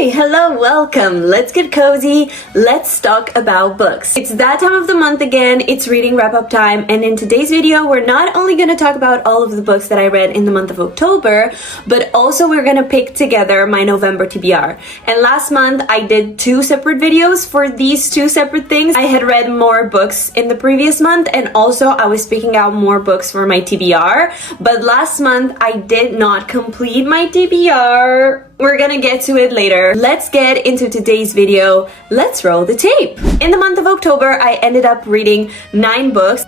Hi, hello, welcome. Let's get cozy. Let's talk about books. It's that time of the month again. It's reading wrap-up time, and in today's video, we're not only going to talk about all of the books that I read in the month of October, but also we're going to pick together my November TBR. And last month, I did two separate videos for these two separate things. I had read more books in the previous month, and also I was picking out more books for my TBR. But last month, I did not complete my TBR. We're gonna get to it later. Let's get into today's video. Let's roll the tape. In the month of October, I ended up reading 9 books,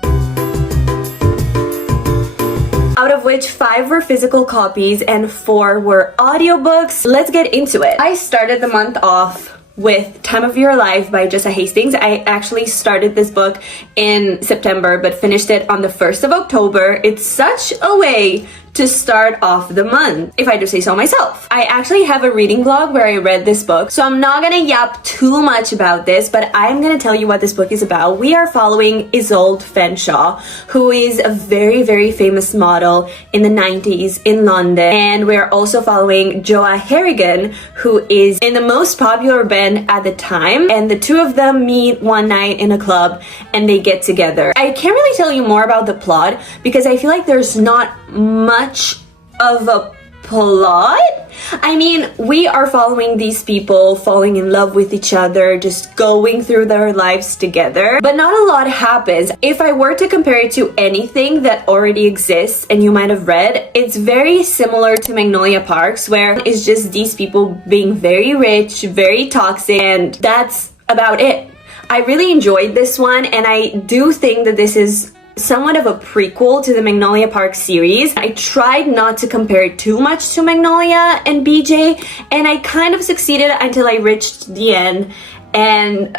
out of which 5 were physical copies and 4 were audiobooks. Let's get into it. I started the month off with Time of Your Life by Jessa Hastings. I actually started this book in September but finished it on the 1st of October. It's such a way to start off the month, if I do say so myself. I actually have a reading vlog where I read this book, so I'm not gonna yap too much about this, but I'm gonna tell you what this book is about. We are following Isolde Fanshawe, who is a very, very famous model in the 90s in London, and we're also following Joa Harrigan, who is in the most popular band at the time, and the two of them meet one night in a club and they get together. I can't really tell you more about the plot because I feel like there's not much of a plot. I mean, we are following these people falling in love with each other, just going through their lives together, but not a lot happens. If I were to compare it to anything that already exists and you might have read, it's very similar to Magnolia Parks, where it's just these people being very rich, very toxic, and that's about it. I really enjoyed this one, and I do think that this is somewhat of a prequel to the Magnolia Park series. I tried not to compare it too much to Magnolia and BJ, and I kind of succeeded until I reached the end, and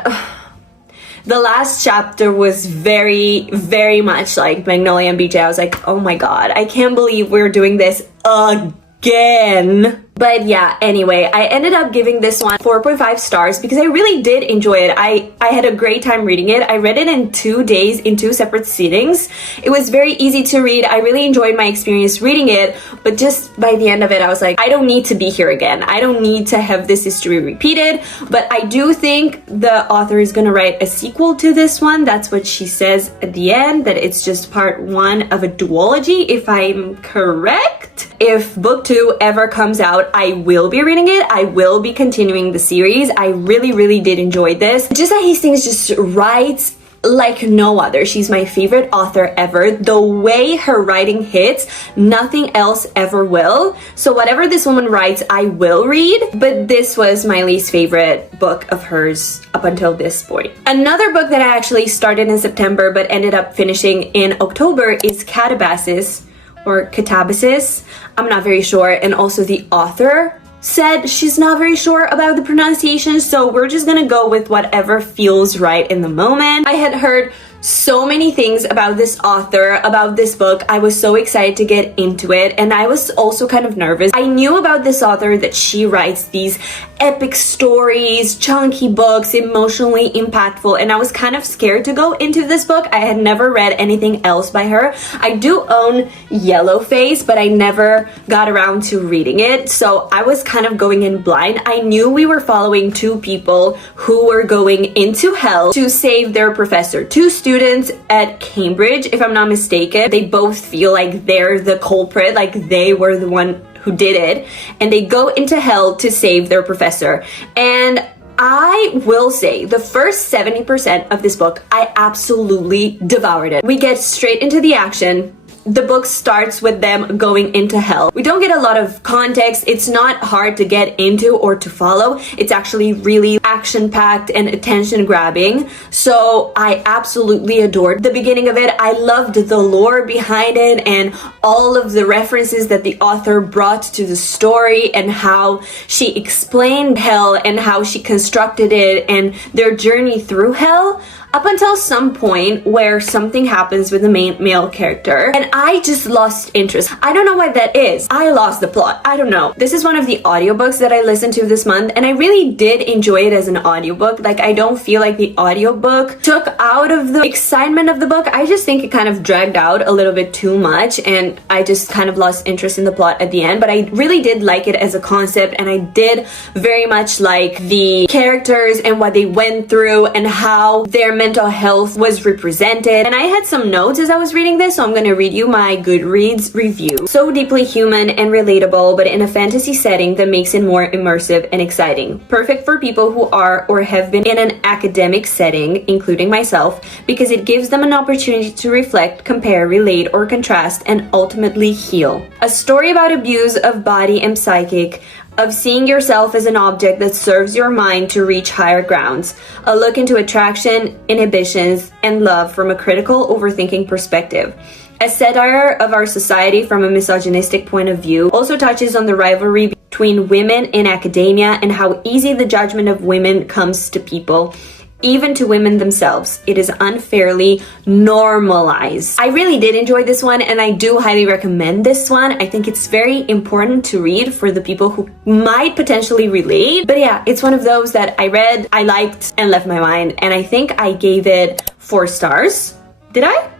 the last chapter was very, very much like Magnolia and BJ. I was like, oh my god, I can't believe we're doing this again. But yeah, anyway, I ended up giving this one 4.5 stars because I really did enjoy it. I had a great time reading it. I read it in 2 days in 2 separate sittings. It was very easy to read. I really enjoyed my experience reading it, but just by the end of it, I was like, I don't need to be here again. I don't need to have this history repeated, but I do think the author is gonna write a sequel to this one. That's what she says at the end, that it's just part 1 of a duology, if I'm correct. If book 2 ever comes out, I will be reading it. I will be continuing the series. I really, really did enjoy this. Jessa Hastings just writes like no other. She's my favorite author ever. The way her writing hits, nothing else ever will. So whatever this woman writes, I will read, but this was my least favorite book of hers up until this point. Another book that I actually started in September but ended up finishing in October is Catabasis, or Catabasis. I'm not very sure, and also the author said she's not very sure about the pronunciation, so we're just gonna go with whatever feels right in the moment. I had heard so many things about this author, about this book. I was so excited to get into it, and I was also kind of nervous. I knew about this author that she writes these epic stories, chunky books, emotionally impactful, and I was kind of scared to go into this book. I had never read anything else by her. I do own Yellowface, but I never got around to reading it, so I was kind of going in blind. I knew we were following 2 people who were going into hell to save their professor. 2 students at Cambridge, if I'm not mistaken. They both feel like they're the culprit, like they were the one who did it, and they go into hell to save their professor. And I will say the first 70% of this book, I absolutely devoured it. We get straight into the action. The book starts with them going into hell. We don't get a lot of context. It's not hard to get into or to follow. It's actually really action-packed and attention-grabbing. So I absolutely adored the beginning of it. I loved the lore behind it and all of the references that the author brought to the story and how she explained hell and how she constructed it and their journey through hell. up until some point where something happens with the main male character and I just lost interest. I don't know what that is. I lost the plot. I don't know. This is one of the audiobooks that I listened to this month and I really did enjoy it as an audiobook. Like, I don't feel like the audiobook took out of the excitement of the book. I just think it kind of dragged out a little bit too much and I just kind of lost interest in the plot at the end. But I really did like it as a concept and I did very much like the characters and what they went through and how their mental health was represented. And I had some notes as I was reading this, so I'm gonna read you my Goodreads review. So deeply human and relatable, but in a fantasy setting that makes it more immersive and exciting. Perfect for people who are or have been in an academic setting, including myself, because it gives them an opportunity to reflect, compare, relate, or contrast, and ultimately heal. A story about abuse of body and psychic, of seeing yourself as an object that serves your mind to reach higher grounds. A look into attraction, inhibitions, and love from a critical, overthinking perspective. A satire of our society from a misogynistic point of view. Also touches on the rivalry between women in academia and how easy the judgment of women comes to people, even to women themselves. It is unfairly normalized. I really did enjoy this one and I do highly recommend this one. I think it's very important to read for the people who might potentially relate. But yeah, it's one of those that I read, I liked, and left my mind. And I think I gave it 4 stars. Did I?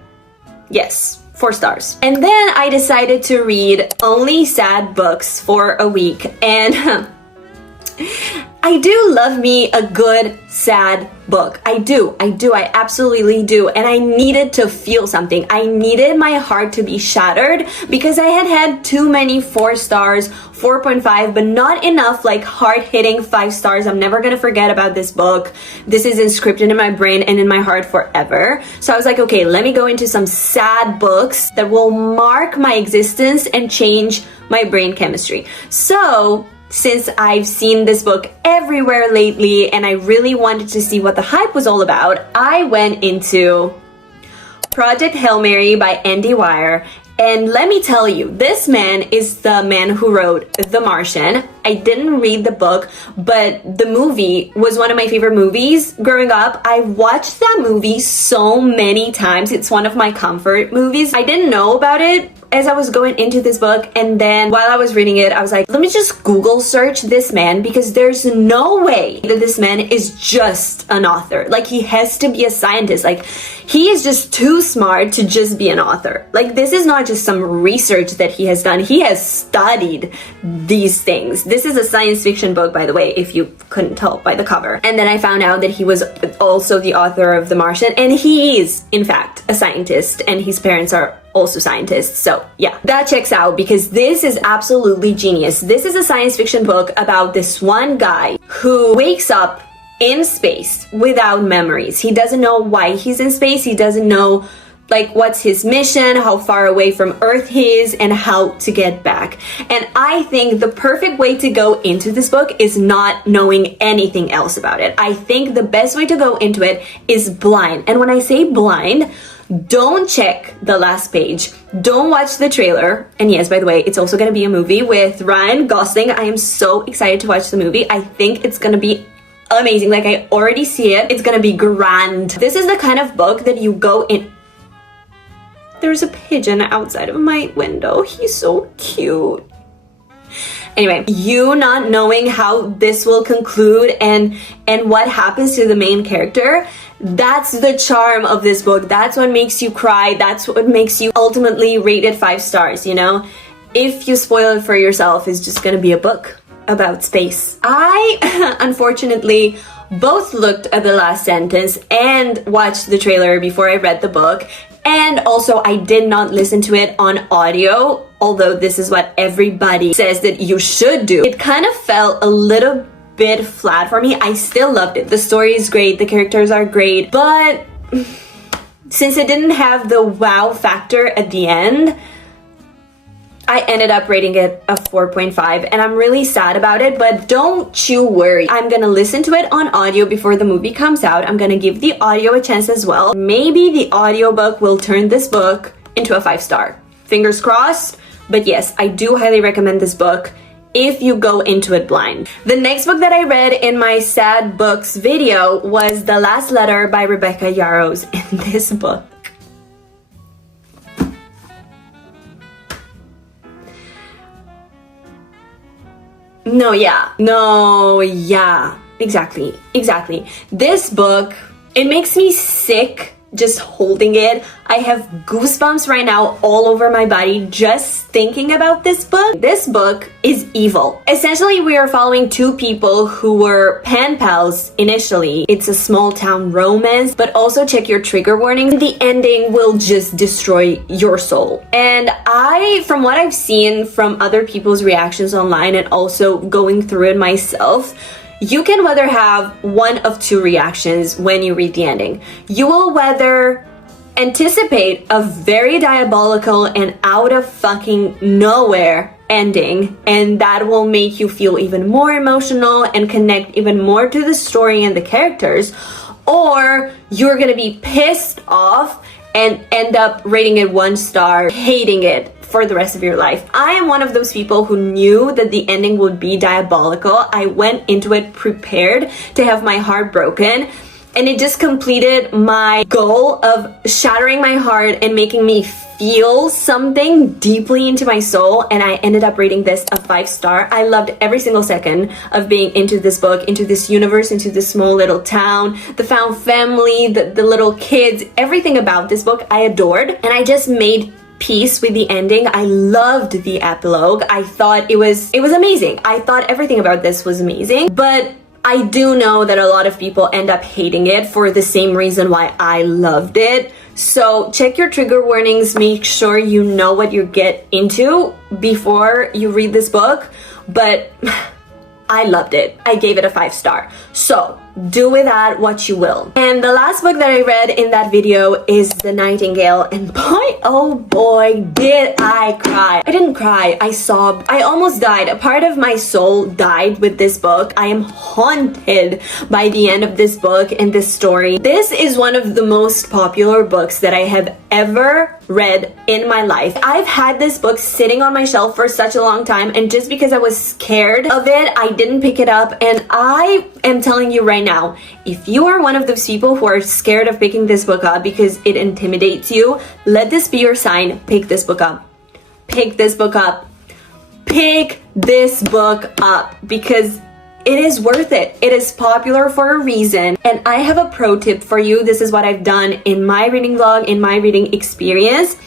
Yes. 4 stars. And then I decided to read only sad books for a week and I do love me a good sad book. I do. I absolutely do. And I needed to feel something. I needed my heart to be shattered because I had too many 4 stars, 4.5, but not enough like hard-hitting 5 stars. I'm never gonna forget about this book. This is inscripted in my brain and in my heart forever. So I was like, okay, let me go into some sad books that will mark my existence and change my brain chemistry. So since I've seen this book everywhere lately and I really wanted to see what the hype was all about, I went into Project Hail Mary by Andy Weir. And let me tell you, this man is the man who wrote The Martian. I didn't read the book, but the movie was one of my favorite movies growing up. I watched that movie so many times. It's one of my comfort movies. I didn't know about it as I was going into this book, and then while I was reading it, I was like, let me just Google search this man because there's no way that this man is just an author. Like, he has to be a scientist. Like, he is just too smart to just be an author. Like, this is not just some research that he has done. He has studied these things. This is a science fiction book, by the way, if you couldn't tell by the cover. And then I found out that he was also the author of The Martian, and he is, in fact, a scientist, and his parents are also scientists. So yeah, that checks out because this is absolutely genius. This is a science fiction book about this one guy who wakes up in space without memories. He doesn't know why he's in space. He doesn't know like what's his mission, how far away from Earth he is, and how to get back. And I think the perfect way to go into this book is not knowing anything else about it. I think the best way to go into it is blind. And when I say blind, don't check the last page. Don't watch the trailer. And yes, by the way, it's also going to be a movie with Ryan Gosling. I am so excited to watch the movie. I think it's going to be amazing. Like, I already see it. It's going to be grand. This is the kind of book that you go in. There's a pigeon outside of my window. He's so cute. Anyway, you not knowing how this will conclude and what happens to the main character, that's the charm of this book. That's what makes you cry. That's what makes you ultimately rate it 5 stars, you know? If you spoil it for yourself, it's just gonna be a book about space. I, unfortunately, both looked at the last sentence and watched the trailer before I read the book. And also, I did not listen to it on audio, although this is what everybody says that you should do. It kind of felt a little bit flat for me. I still loved it. The story is great, the characters are great, but since it didn't have the wow factor at the end, I ended up rating it a 4.5, and I'm really sad about it, but don't you worry. I'm gonna listen to it on audio before the movie comes out. I'm gonna give the audio a chance as well. Maybe the audiobook will turn this book into a 5 star. Fingers crossed. But yes, I do highly recommend this book. if you go into it blind. The next book that I read in my sad books video was The Last Letter by Rebecca Yarros. And this book, exactly. This book, it makes me sick just holding it. I have goosebumps right now all over my body just thinking about this book. This book is evil. Essentially, we are following two people who were pen pals initially. It's a small town romance, but also check your trigger warnings. The ending will just destroy your soul. And from what I've seen from other people's reactions online and also going through it myself, you can whether have one of two reactions when you read the ending. You will whether anticipate a very diabolical and out of fucking nowhere ending, and that will make you feel even more emotional and connect even more to the story and the characters, or you're gonna be pissed off and end up rating it 1 star, hating it for the rest of your life. I am one of those people who knew that the ending would be diabolical. I went into it prepared to have my heart broken, and it just completed my goal of shattering my heart and making me feel something deeply into my soul, and I ended up rating this a 5 star. I loved every single second of being into this book, into this universe, into this small little town, the found family, the little kids, everything about this book I adored, and I just made peace with the ending. I loved the epilogue. I thought it was amazing. I thought everything about this was amazing, but I do know that a lot of people end up hating it for the same reason why I loved it. So check your trigger warnings, make sure you know what you get into before you read this book, but I loved it. I gave it a 5 star. So do with that what you will. And the last book that I read in that video is The Nightingale, and boy, oh boy, did I cry. I didn't cry, I sobbed. I almost died. A part of my soul died with this book. I am haunted by the end of this book and this story. This is one of the most popular books that I have ever read in my life. I've had this book sitting on my shelf for such a long time, and just because I was scared of it, I didn't pick it up. And I am telling you right now, if you are one of those people who are scared of picking this book up because it intimidates you, let this be your sign. Pick this book up. Pick this book up. Pick this book up, because it is worth it. It is popular for a reason. And I have a pro tip for you. This is what I've done in my reading vlog, in my reading experience.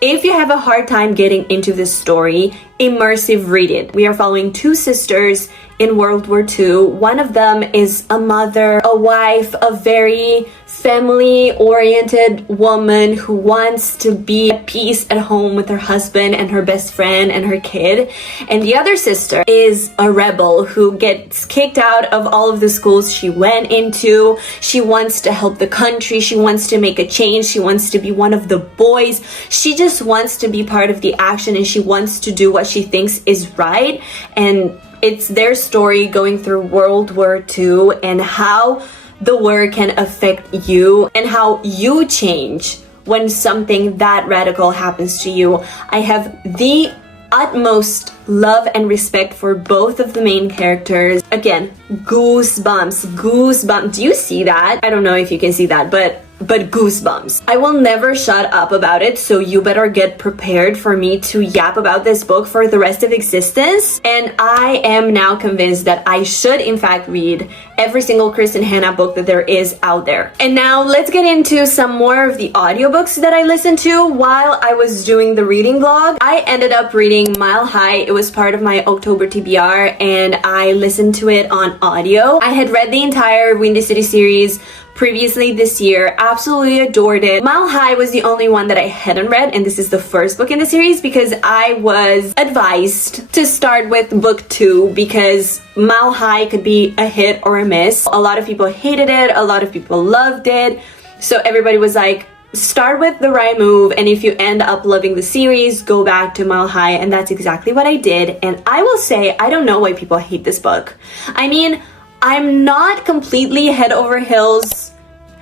If you have a hard time getting into this story, immersive read it. We are following two sisters in World War II. One of them is a mother, a wife, a very family-oriented woman who wants to be at peace at home with her husband and her best friend and her kid. And the other sister is a rebel who gets kicked out of all of the schools she went into. She wants to help the country. She wants to make a change. She wants to be one of the boys. She just wants to be part of the action, and she wants to do what she thinks is right. And it's their story going through World War II and how the war can affect you and how you change when something that radical happens to you. I have the utmost love and respect for both of the main characters. Again, goosebumps. Do you see that? I don't know if you can see that, but goosebumps. I will never shut up about it, so you better get prepared for me to yap about this book for the rest of existence. And I am now convinced that I should in fact read every single Kristen Hanna book that there is out there. And now let's get into some more of the audiobooks that I listened to while I was doing the reading vlog. I ended up reading Mile High. It was part of my October TBR, and I listened to it on audio. I had read the entire Windy City series previously this year, absolutely adored it. Mile High was the only one that I hadn't read, and this is the first book in the series because I was advised to start with book 2 because Mile High could be a hit or a miss. A lot of people hated it, a lot of people loved it, so everybody was like, start with The Right Move, and if you end up loving the series, go back to Mile High. And that's exactly what I did. And I will say, I don't know why people hate this book. I mean, I'm not completely head over heels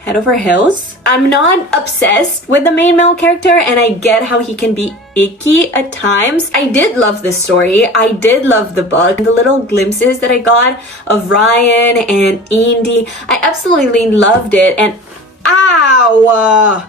head over heels. I'm not obsessed with the main male character, and I get how he can be icky at times. I did love this story. I did love the book. The little glimpses that I got of Ryan and Indy, I absolutely loved it. And ow!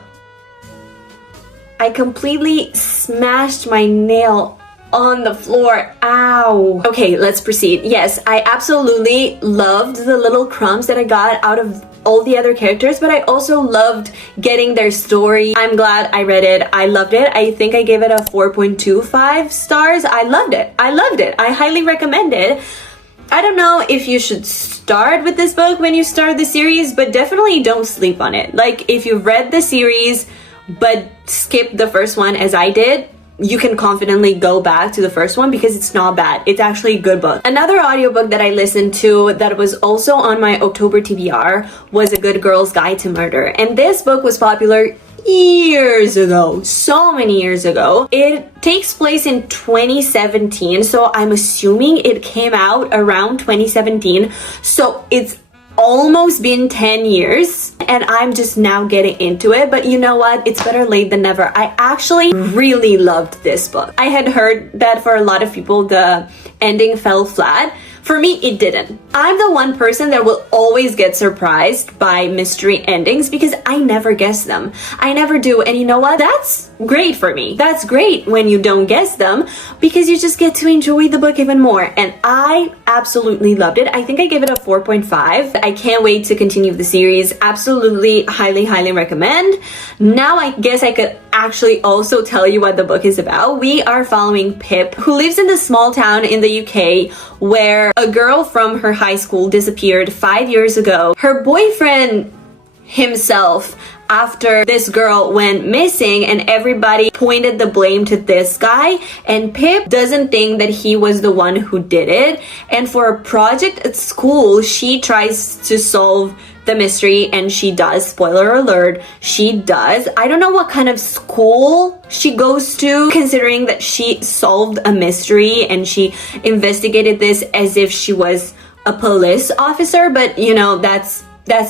I completely smashed my nail on the floor. Ow. Okay, let's proceed. Yes, I absolutely loved the little crumbs that I got out of all the other characters, but I also loved getting their story. I'm glad I read it. I loved it. I think I gave it a 4.25 stars. I loved it. I loved it. I highly recommend it. I don't know if you should start with this book when you start the series, but definitely don't sleep on it. Like, if you've read the series but skip the first one as I did, you can confidently go back to the first one because it's not bad. It's actually a good book. Another audiobook that I listened to that was also on my October TBR was A Good Girl's Guide to Murder. And this book was popular years ago, so many years ago. It takes place in 2017, so I'm assuming it came out around 2017. So it's almost been 10 years and I'm just now getting into it, but you know what, it's better late than never. I actually really loved this book. I had heard that for a lot of people the ending fell flat. For me, it didn't. I'm the one person that will always get surprised by mystery endings because I never guess them. I never do. And you know what? That's great for me. That's great when you don't guess them because you just get to enjoy the book even more. And I absolutely loved it. I think I gave it a 4.5. I can't wait to continue the series. Absolutely, highly recommend. Now I guess I could actually also tell you what the book is about. We are following Pip, who lives in this small town in the UK where a girl from her high school disappeared 5 years ago. Her boyfriend himself, after this girl went missing, and everybody pointed the blame to this guy, and Pip doesn't think that he was the one who did it. And for a project at school, she tries to solve the mystery, and she does. Spoiler alert, she does. I don't know what kind of school she goes to, considering that she solved a mystery and she investigated this as if she was a police officer, but you know, that's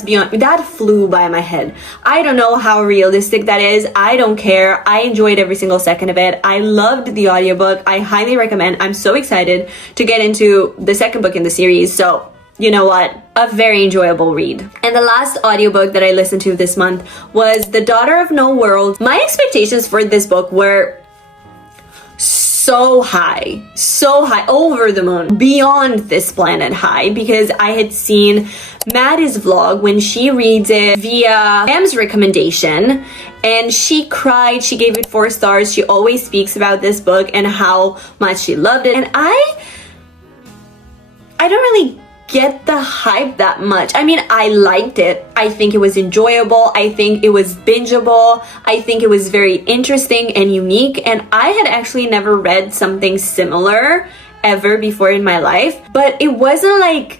beyond, that flew by my head. I don't know how realistic that is. I don't care. I enjoyed every single second of it. I loved the audiobook. I highly recommend. I'm so excited to get into the second book in the series. So you know what? A very enjoyable read. And the last audiobook that I listened to this month was The Daughter of No World. My expectations for this book were so high, over the moon, beyond this planet high, because I had seen Madi's vlog when she reads it via M's recommendation, and she cried. She gave it 4 stars. She always speaks about this book and how much she loved it, and I don't really get the hype that much. I mean, I liked it. I think it was enjoyable. I think it was bingeable. I think it was very interesting and unique. And I had actually never read something similar ever before in my life, but it wasn't like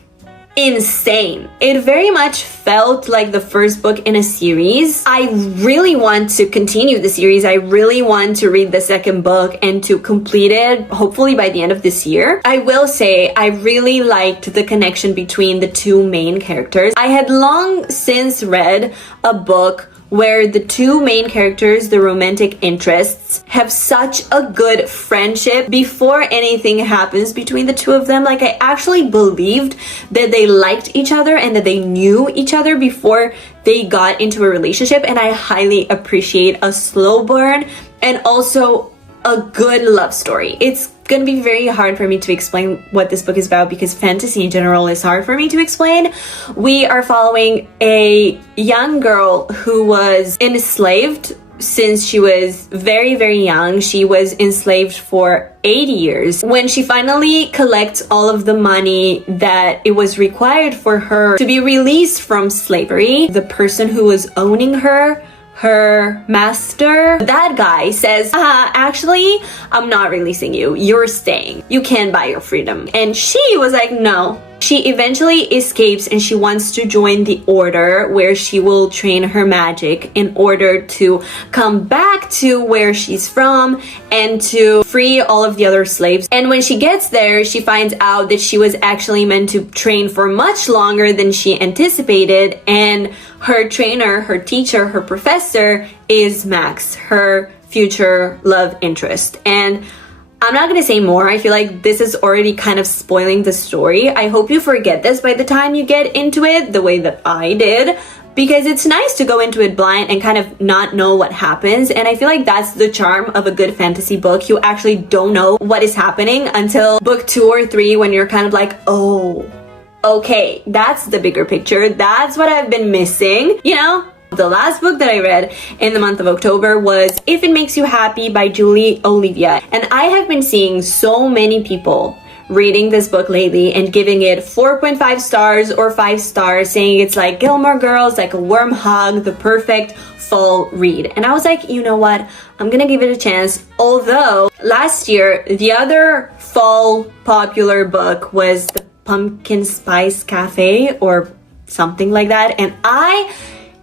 insane. It very much felt like the first book in a series. I really want to continue the series. I really want to read the second book and to complete it, hopefully by the end of this year. I will say I really liked the connection between the two main characters. I had long since read a book where the two main characters, the romantic interests, have such a good friendship before anything happens between the two of them. Like, I actually believed that they liked each other and that they knew each other before they got into a relationship, and I highly appreciate a slow burn and also a good love story. It's gonna be very hard for me to explain what this book is about because fantasy in general is hard for me to explain. We are following a young girl who was enslaved since she was very young. She was enslaved for 80 years. When she finally collects all of the money that it was required for her to be released from slavery, the person who was owning her master, that guy says, actually, I'm not releasing you. You're staying. You can't buy your freedom. And she was like, no. She eventually escapes and she wants to join the order where she will train her magic in order to come back to where she's from and to free all of the other slaves. And when she gets there, she finds out that she was actually meant to train for much longer than she anticipated, and her trainer, her teacher, her professor is Max, her future love interest. And I'm not gonna say more. I feel like this is already kind of spoiling the story. I hope you forget this by the time you get into it, the way that I did, because it's nice to go into it blind and kind of not know what happens. And I feel like that's the charm of a good fantasy book. You actually don't know what is happening until book 2 or 3, when you're kind of like, oh, okay, that's the bigger picture. That's what I've been missing, you know? The last book that I read in the month of October was If It Makes You Happy by Julie Olivia. And I have been seeing so many people reading this book lately and giving it 4.5 stars or 5 stars, saying it's like Gilmore Girls, like a warm hug, the perfect fall read. And I was like, you know what? I'm gonna give it a chance. Although last year, the other fall popular book was The Pumpkin Spice Cafe or something like that. And I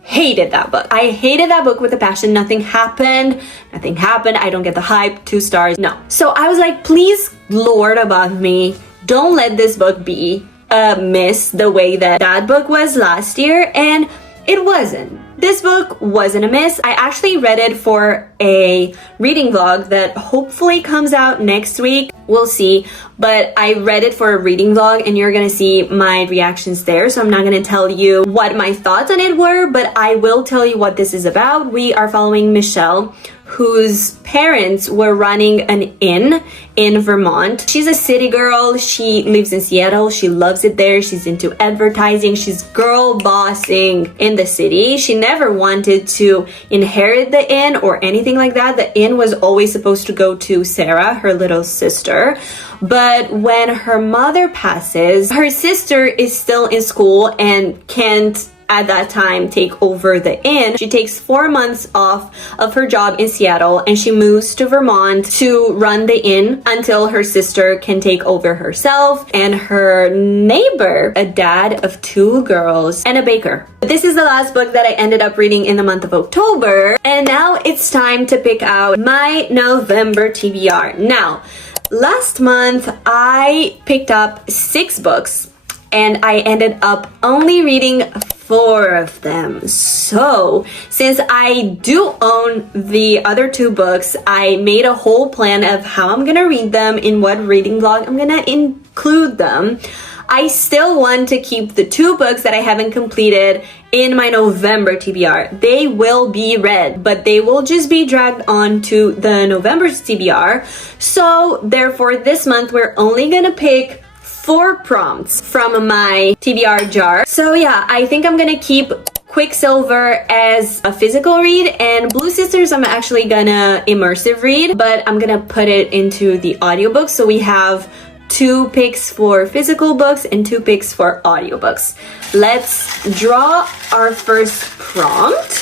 hated that book. I hated that book with a passion. Nothing happened. I don't get the hype. 2 stars. No. So I was like, please, Lord above me, don't let this book be a miss the way that that book was last year. And it wasn't. This book wasn't a miss. I actually read it for a reading vlog that hopefully comes out next week. We'll see. But I read it for a reading vlog and you're gonna see my reactions there. So I'm not gonna tell you what my thoughts on it were, but I will tell you what this is about. We are following Michelle, whose parents were running an inn in Vermont. She's a city girl. She lives in Seattle. She loves it there. She's into advertising. She's girl bossing in the city. She never wanted to inherit the inn or anything like that. The inn was always supposed to go to Sarah, her little sister. But when her mother passes, her sister is still in school and can't at that time take over the inn. She takes 4 months off of her job in Seattle and she moves to Vermont to run the inn until her sister can take over herself and her neighbor, a dad of 2 girls and a baker. This is the last book that I ended up reading in the month of October, and now it's time to pick out my November TBR. Now, last month I picked up 6 books and I ended up only reading 4 of them. So since I do own the other 2 books, I made a whole plan of how I'm gonna read them, in what reading vlog I'm gonna include them. I still want to keep the 2 books that I haven't completed in my November TBR. They will be read, but they will just be dragged on to the November's TBR. So therefore this month we're only gonna pick 4 prompts from my TBR jar. So yeah, I think I'm gonna keep Quicksilver as a physical read, and Blue Sisters I'm actually gonna immersive read, but I'm gonna put it into the audiobook. So we have 2 picks for physical books and 2 picks for audiobooks. Let's draw our first prompt.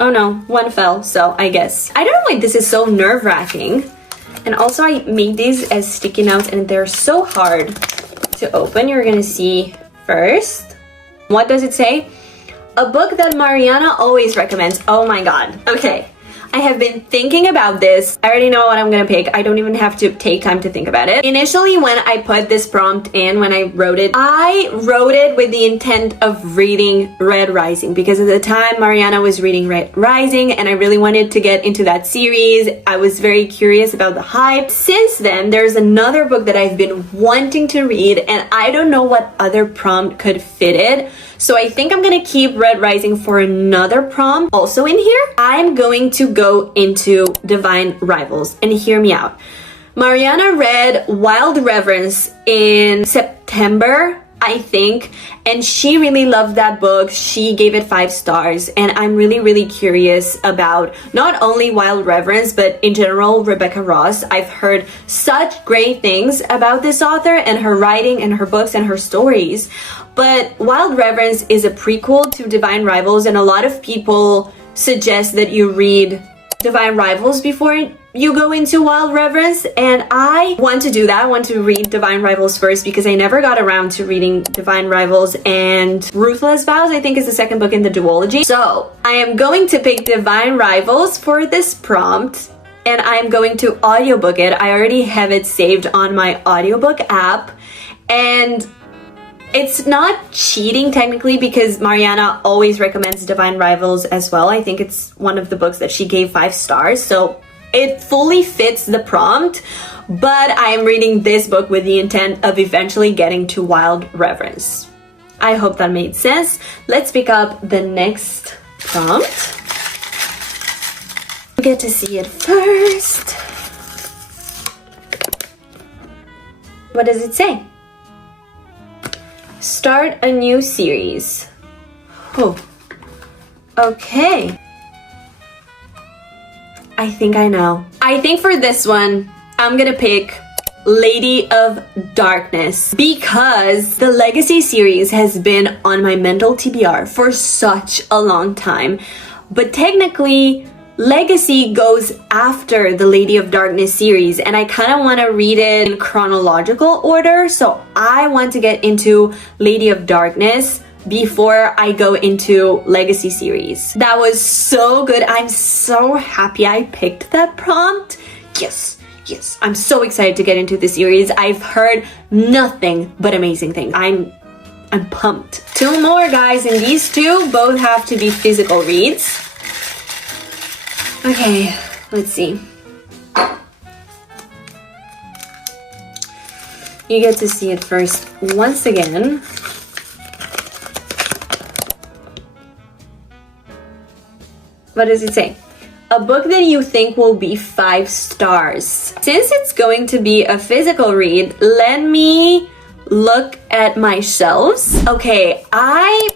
Oh no, 1 fell, so I guess. I don't know why this is so nerve-wracking. And also I made these as sticky notes and they're so hard to open. You're gonna see first. What does it say? A book that Marianna always recommends. Oh my god. Okay. I have been thinking about this. I already know what I'm gonna pick. I don't even have to take time to think about it. Initially, when I put this prompt in, when I wrote it with the intent of reading Red Rising, because at the time Marianna was reading Red Rising and I really wanted to get into that series. I was very curious about the hype. Since then, there's another book that I've been wanting to read and I don't know what other prompt could fit it. So I think I'm gonna keep Red Rising for another prompt also in here. I'm going to go into Divine Rivals, and hear me out. Marianna read Wild Reverence in September, I think, and she really loved that book. She gave it 5 stars, and I'm really curious about not only Wild Reverence, but in general Rebecca Ross. I've heard such great things about this author and her writing and her books and her stories. But Wild Reverence is a prequel to Divine Rivals, and a lot of people suggest that you read Divine Rivals before you go into wild reverence, and I want to do that. I want to read Divine Rivals first because I never got around to reading Divine Rivals, and Ruthless Vows I think is the second book in the duology. So I am going to pick Divine Rivals for this prompt, and I'm going to audiobook it. I already have it saved on my audiobook app, and it's not cheating technically because Marianna always recommends Divine Rivals as well. I think it's one of the books that she gave 5 stars, so it fully fits the prompt, but I am reading this book with the intent of eventually getting to Wild Reverence. I hope that made sense. Let's pick up the next prompt. You get to see it first. What does it say? Start a new series. Oh, okay. I think I know. I think for this one, I'm gonna pick Lady of Darkness because the Legacy series has been on my mental TBR for such a long time. But technically, Legacy goes after the Lady of Darkness series, and I kind of want to read it in chronological order, so I want to get into Lady of Darkness before I go into Legacy series. That was so good. I'm so happy I picked that prompt. Yes, I'm so excited to get into the series. I've heard nothing but amazing things. I'm pumped. 2 more, guys, and these 2 both have to be physical reads. Okay, let's see. You get to see it first once again. What does it say? A book that you think will be 5 stars. Since it's going to be a physical read, let me look at my shelves. Okay, I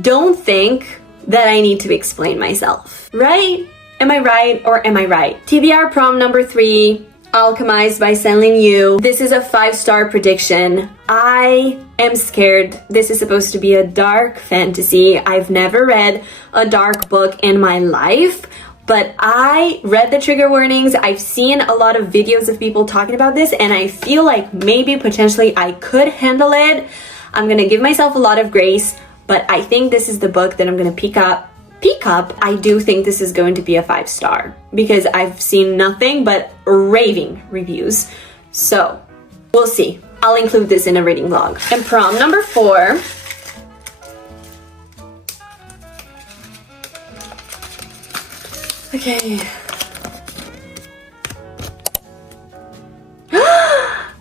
don't think that I need to explain myself, right? Am I right or am I right? TBR prom number 3, Alchemized by Senlin Yu. This is a 5-star prediction. I am scared. This is supposed to be a dark fantasy. I've never read a dark book in my life, but I read the trigger warnings. I've seen a lot of videos of people talking about this, and I feel like maybe potentially I could handle it. I'm gonna give myself a lot of grace, but I think this is the book that I'm gonna pick up. I do think this is going to be a 5-star because I've seen nothing but raving reviews. So we'll see. I'll include this in a reading vlog. And prom number 4. Okay.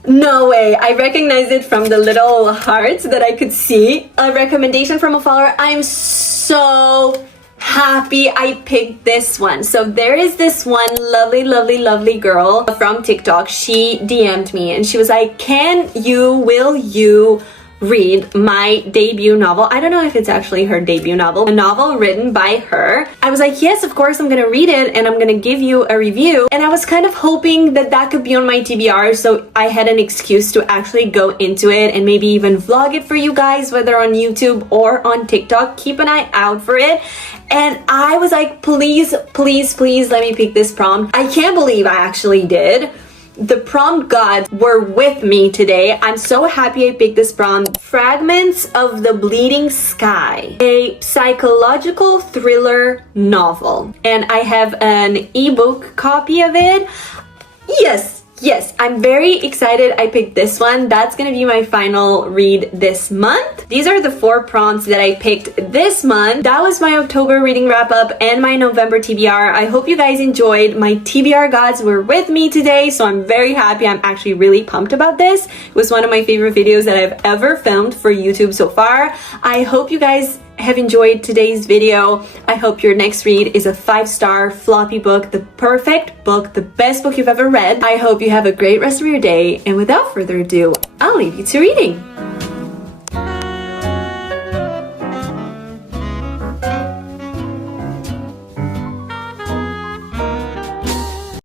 No way, I recognize it from the little hearts that I could see. A recommendation from a follower. I'm so happy I picked this one. So there is this one lovely girl from TikTok. She DM'd me and she was like, will you read my debut novel? I don't know if it's actually her debut novel, a novel written by her. I was like, yes, of course I'm gonna read it and I'm gonna give you a review. And I was kind of hoping that that could be on my TBR, so I had an excuse to actually go into it and maybe even vlog it for you guys, whether on YouTube or on TikTok. Keep an eye out for it. And I was like, please let me pick this prompt. I can't believe I actually did. The prompt gods were with me today. I'm so happy I picked this prompt. Fragments of the Bleeding Sky, a psychological thriller novel. And I have an ebook copy of it. Yes, I'm very excited I picked this one. That's gonna be my final read this month. These are the 4 prompts that I picked this month. That was my October reading wrap up and my November TBR. I hope you guys enjoyed. My TBR gods were with me today, so I'm very happy. I'm actually really pumped about this. It was one of my favorite videos that I've ever filmed for YouTube so far. I hope you guys have enjoyed today's video. I hope your next read is a 5-star floppy book, the perfect book, the best book you've ever read. I hope you have a great rest of your day, and without further ado, I'll leave you to reading.